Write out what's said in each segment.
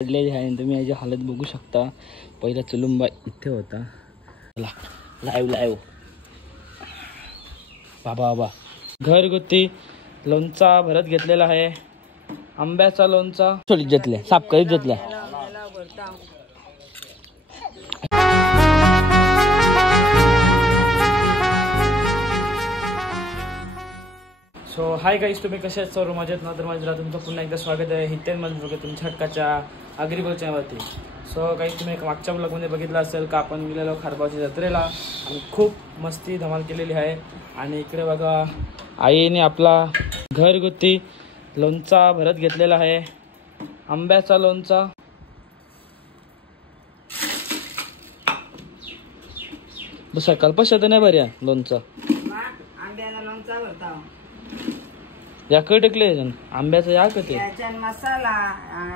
पडलेली आहे. तुम्ही याची हालत बघू शकता. पहिला चुलुंबा इथे होता. लाईव्ह बाबा घरगुती लोणचा भरत घेतलेला आहे. आंब्याचा लोणचा छोटी घेतले साफ करीत घेतला. सो हाय गाईस, तुम्ही कसे आहेत? सर्व मजेत ना? तर माझ्या तुमचं पुन्हा एकदा स्वागत आहे हितेनमध्ये बघा तुमच्या हक्काच्या अग्रिकल्चर चॅनलवरती. सो गाईस, तुम्ही मागच्या ब्लॉगमध्ये बघितलं असेल का आपण गेलेलो खारबावच्या जत्रेला आणि खूप मस्ती धमाल केलेली आहे. आणि इकडे बघा आईने आपला घरगुती लोणचा भरत घेतलेला आहे. आंब्याचा लोणचा. बस कल्पशत नाही बऱ्या लोणचा याकडे टेकले आंब्याचा या कते मसाला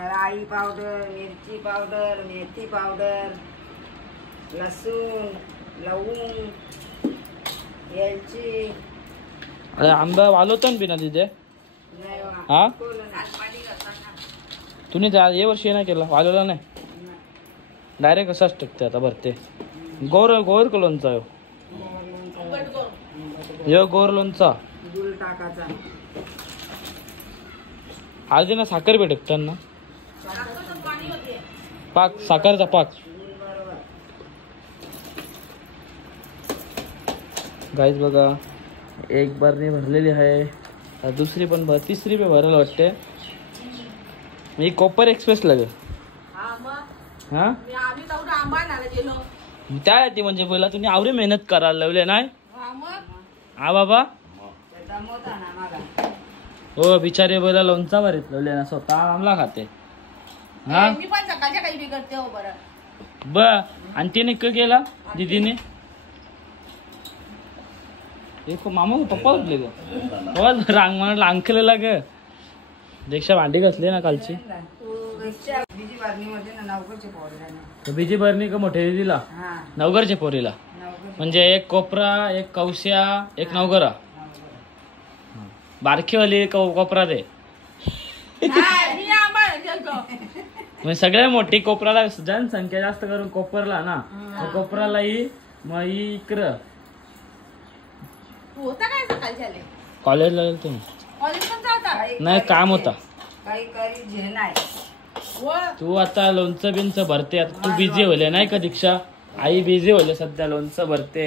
राई पावडर, मिरची पावडर, मेथी पावडर, लसूण, लवंग, वेलची. अरे आंबा वालवतो ना बिना तिथे. हा तुम्ही ये वर्षी नाही केला वालवला नाही डायरेक्ट असाच टाकते आता भरते. गोर का लोणचा यो गोर लोणचा गुळ टाकायचा. आज ना साखर भेटतात ना पाक साखरचा पाक. गाईज बघा एक बारणी भरलेली आहे. दुसरी पण तिसरी पण भरायला वाटते. मी कोपर एक्सप्रेस लगे हा त्या ती म्हणजे बोला तुम्ही आवडी मेहनत करायला लावले नाही हा बाबा. हो बिचारे बोला लोणचा भरीत लावले ना स्वतः आमला खाते. हा मी पण सकाळच्या काही बिघडते हो बरं. ब आणि तिने क केला दीदीने एक मामा पप्पा उठले ग रांग म्हणा अंकलेला ग दीक्षा भांडी घातली ना कालची. बीजी भरणी का मोठे दिला नवगरच्या पोरीला म्हणजे एक कोपरा, एक कौश्या, एक नवगरा. बारकीवाली कोपरा दे म्हणजे सगळ्यात मोठी कोपराला जनसंख्या जास्त करून कोपरला ना कोपराला ही मग इकडं कॉलेजला गेल तुम्ही नाही काम होता. तू आता लोणचं बिनचं भरते. आता तू बिझी होले नाही का दीक्षा? आई बिझी होले सध्या लोणचं भरते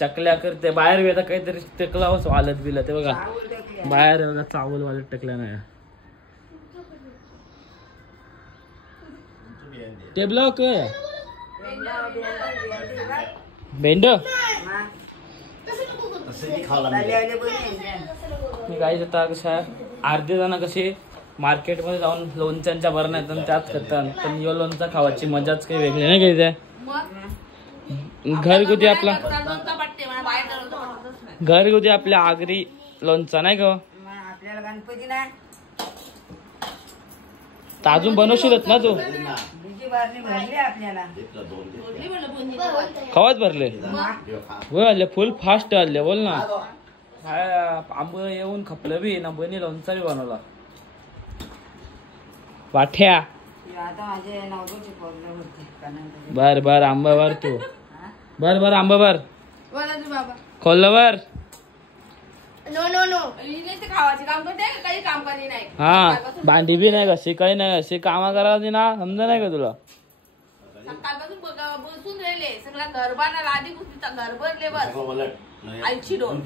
चकल्या करते. बाहेर आता काहीतरी टेकला वालत बिलत ते बघा बाहेर बघा चावल वालत टेकल्या नाही. टेबला काय भेंड मी काही आता कशा अर्धे जण कसे मार्केटमध्ये जाऊन लोणच्यांच्या भरणा येतात त्याच करतात. पण यो लोणचा खावाची मजाच काही वेगळी नाही घ्यायचं. घरगुती आपला घरगुती आपल्या आगरी लोणचा नाही ग आपल्याला गणपती नाही अजून बनवशीलच ना तू. खवाच भरले बोल फुल फास्ट आले बोल ना. आंब येऊन खपलं बी ना बनी लोणचा बी बनवला वाठ्या. बर बर आंबा बर तू बर आंबा बर खोललं बर. नो नो नो खावाचे काम करते काही काम करी नाही. हा भांडी बी नाही कशी काही नाही कशी कामा करायची ना समजा नाही का तुला. सकाळपासून बसून राहिले सगळा घर बांधायला आधी कुस्तीचा घर भरले बस आईची डोल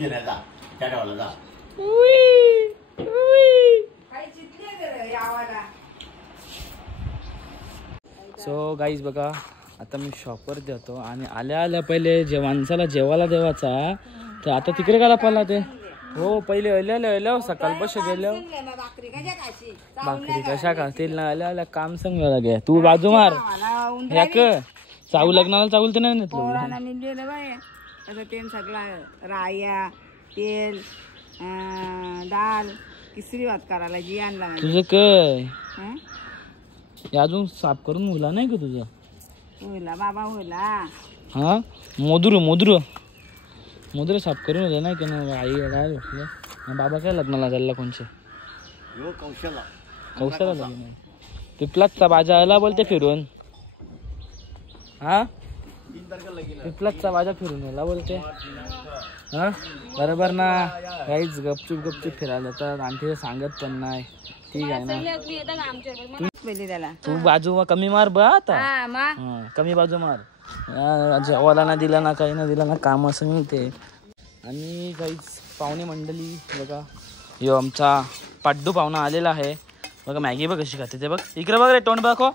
सो गाईज बघा आता मी शॉपवर जातो आणि आल्या आल्या पहिले जे माणसाला जेवायला देवाचा तर आता तिकडे गाला पाला ते. हो पहिले अल्या सकाळ बस गेल्या भाकरी कशा खातील ना आल्या काम सांगलं लागे. तू बाजू मार याक चावू लग्नाला चावल तर नाही सगळं राया तेल डाल किसरी भात करायला जी आणला तुझं काय अजून साफ करून होला नाही का तुझं? होला बाबा होला. हा मोदरू साफ करून होला नाही का ना आई काय बाबा काय लग्नाला चालला कोणच्या कौशला पिपलाचा बाजा आला बोलते फिरून. हा पिपलाचा बाजा फिरून याला बोलते. हा बरोबर ना. काहीच गपचूप फिरायला तर आणखी सांगत पण नाही. ठीक आहे ना. पहिले त्याला तू बाजू कमी मार बा आता. हा मग कमी बाजू मार. जेवायला ना दिला ना काही ना दिला ना काम असं मिळते. आणि काहीच पाहुणे मंडळी बघा. यो आमचा पाड्डू पाहुणा आलेला आहे बघा. मॅगी बघ कशी खाते ते बघ. इकडे बघ रे तोंड दाखव.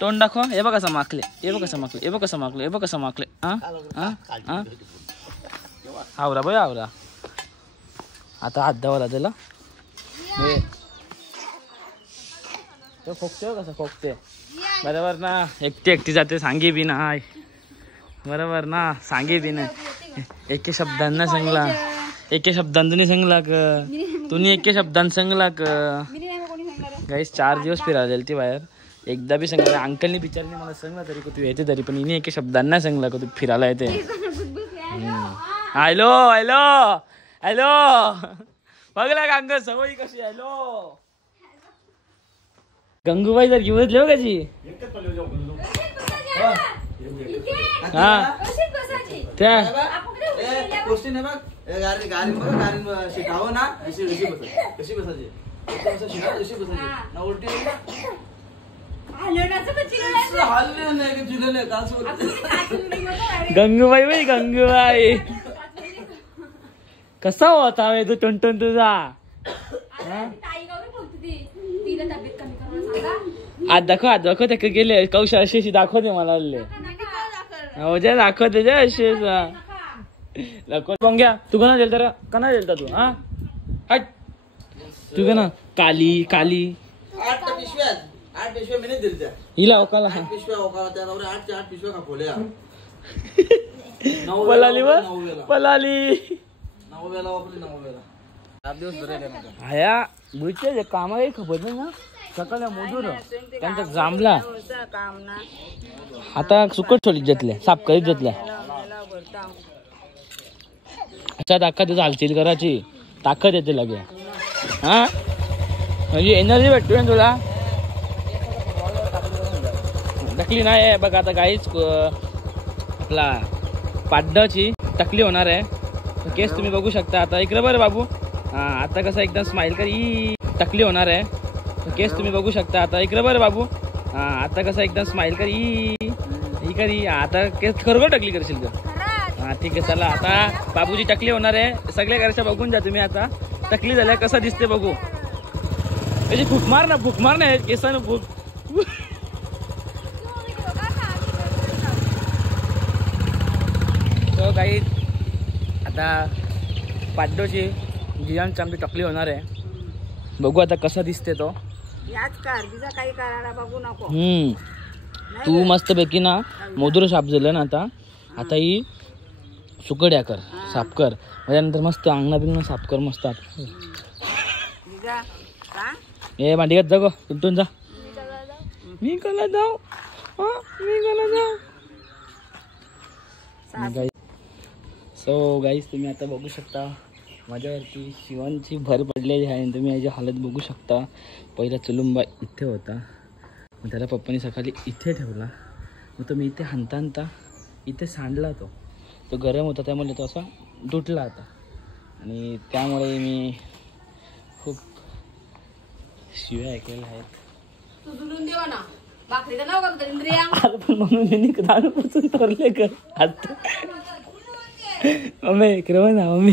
तोंड दाखव. हे बघ कसं माकले. हे बघ कसं माकले. हे बघ कसं माकले. हे बघ कसं माकले. आवरा बाई आवरा. आता हात धावाला त्याला. तो फोकते कसं फोकते. बरोबर ना. एकटी जाते सांगे बी नाही. बरोबर ना. सांगे बी नाही. एके शब्दांना सांगला. एके शब्दांनी सांगला क तुम्ही एके शब्दांत सांगला क. गाईस 4 दिवस फिरायला ती बाहेर. एकदा बी सांगितलं. अंकलनी बिचारने मला सांगला तरी तू येते तरी पण हिने एके शब्दांना सांगला का तू फिरायला येते. हॅलो हॅलो हॅलो बघला का अंकल सवयी कशी. हॅलो गंगूबाई जर घेऊन येऊ कशी. हा त्या गंगूबाई बाई गंगूबाई कसा होता तू टोनटोन तुझा. आज दाखव त्या गेले कौशा अशी दाखवते मला आले. दाखवते जे अशी दाखव. घ्या तू कना देल तर कना देलता तू. हा हट तू ना काली काली 8 पिशव्या मी नाही दिल्या. हिला ओकाला 8 पिशव्या ओकाला त्या 8 पिशव्या कापवल्या. पलाली व पलाली 9वेला वापरली 9वेला. 4 दिवस बरे आया बुचे काम काही खबर नाही ना. सकाळी मजूर त्यांचा जांभला काम ना आता सुकट छोलीत घेतल्या. साफ करीत घेतल्या. अच्छा ताकद हालचाल करायची ताकद येते लगे. हा म्हणजे एनर्जी भेटतो ना तुला. टकली नाही बघ आता काहीच आपला पाड्डाची टकली होणार आहे. केस तुम्ही बघू शकता आता. इकडे बरं बाबू. हा आता कसं एकदम स्माइल करी. टकली होणार आहे. केस तुम्ही बघू शकता आता. इकडे बरं बाबू. हा आता कसं एकदम स्माइल करी करी. आता केस खरोखर टकली करशील का. हा ठीक आहे चला. आता बाबूची टकली होणार आहे. सगळ्या घरच्या बघून जा तुम्ही आता. टकली झाल्या कसं दिसते बघू. त्याची फुक मार ना केसानं फुक. तो काही आता पाड्डोची जियांची आमची टकली होणार आहे. बघू आता कसा दिसते तो. याच काळजीचा काही करायला बघू नको. तू मस्त पैकी ना मोदूर साफ झालं ना आता. आता ही सुकड्या कर साफ कर. त्यानंतर मस्त अंगणा बिंगणा साफ कर मस्त. ए मांडी जागो तुमटून जा. मी कला जाऊ. सो गाईस तुम्ही आता बघू शकता माझ्यावरती शिवांची भर पडलेली आहे. आणि तुम्ही याची हालत बघू शकता. पहिला चुलुंबा इथे होता. मग त्याला पप्पानी सकाळी इथे ठेवला. मग तो मी इथे हाणता इथे सांडला. तो गरम होता त्यामुळे तो असा तुटला आता. आणि त्यामुळे मी खूप शिव्या ऐकलेल्या आहेत. तू जुलून देवा ना भाकरी का नाव का इंद्रिया. पण मम्मी दारूपासून तरले कर आता. मम्मी इकडे ना मम्मी.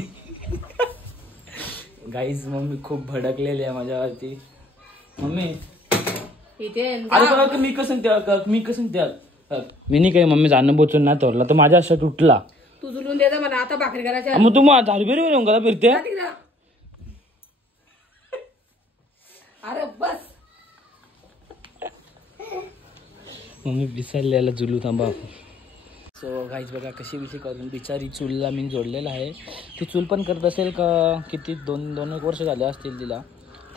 गाईज मम्मी खूप भडकलेली आहे माझ्यावरती. मम्मी अरे मी कसं मी नाही काही मम्मी जाणं बोचून नाही तोरला तर माझ्या अशा तुटला. तू जुलून दे म्हणा आता भाकरी करायच्या. मग तू माझा झाडबेरी येऊन का फिरते. अरे बस मम्मी विसरलेला जुलू थांबा. सो गाईज बघा कशी विषय करून बिचारी चूलला मी जोडलेला आहे. ती चूल पण करत असेल का किती 2-1 वर्ष झाले असतील तिला.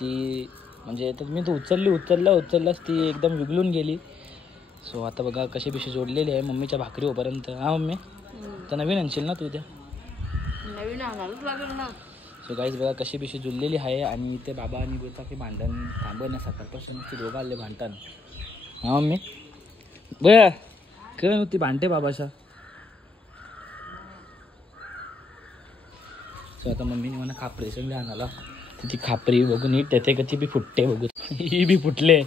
ती म्हणजे तर मी तो उचललाच ती एकदम विगलून गेली. सो आता बघा कशी बिशी जोडलेली आहे मम्मीच्या भाकरी होपर्यंत. हा मम्मी तर नवीन आणशील ना तू उद्या. नवीन आणायलाच लागेल ना. सो गाईज बघा कशी बिशी जुळलेली आहे आणि इथे बाबा आणि बोलता की भांडण थांबवण्या सकाळपासून ती दोघं आले भांडण. हा मम्मी बघ काय होती भांडते बाबाशा. सो आता मम्मीने म्हणा खापरी सगळी आणाला ती खापरी बघून नीट त्याचे कशी बी फुटते बघू. ही बी फुटले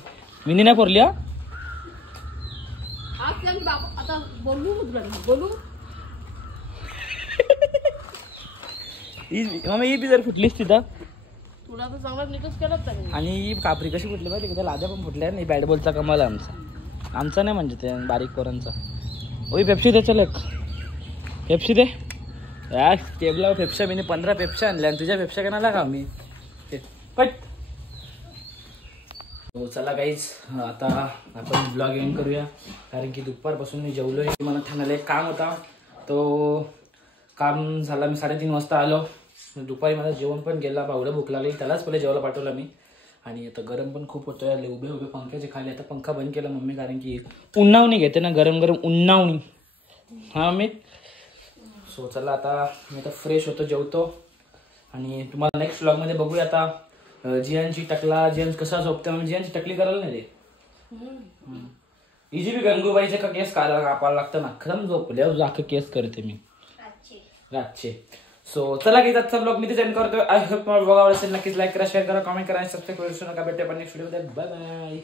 मी नाही फोरली. हा आता बोलू मम्मी ही बी जर फुटलीच तिथं तुला तर चांगला निकच केलाच नाही. आणि ही कापरी कशी फुटली पाहिजे त्या लाद्या पण फुटल्या नाही. बॅट बॉलचा कमाल आमचा नाही म्हणजे ते बारीक पोरांचा. ओही पेप्सी दे चल एक पेप्सी दे या टेबला पेप्स्या मी 15 पेप्स्या आणल्या आणि तुझ्या पेप्स्या कानाला का मी पट. हो चला गाईज आता आपण ब्लॉग एंड करूया कारण की दुपारपासून मी जेवलो. मला ठाण्याला एक काम होता तो काम झाला. मी 3:30 वाजता आलो. दुपारी मला जेवण पण गेला. बावडं भूक लागली त्यालाच पहिले जेवायला पाठवलं मी. आणि आता गरम पण खूप होतोय. उभे उभे पंख्याचे खाली. आता पंखा बंद केला मम्मी कारण की उन्हावणी घेते ना गरम गरम उन्हावणी. हा मी सो चला आता मी आता फ्रेश होतो जेवतो आणि तुम्हाला नेक्स्ट व्लॉगमध्ये बघूया. आता जियांची टकला जियांच कसा झोपते मग जियांची टकली करायला नाही रे. इजी बी गंगूबाईचे का केस कापायला लागतं ना. खरं झोपल्यावर जाखं केस करते मी रातचे. सो चला की आजचा ब्लॉग मी ते सेंड करतोय. आय होप तुम्हाला ब्लॉग आवडला असेल. नक्कीच लाईक करा शेअर करा कमेंट करा आणि सबस्क्राईब करू नका. भेटूया पण नेक्स्ट व्हिडिओमध्ये. Bye bye.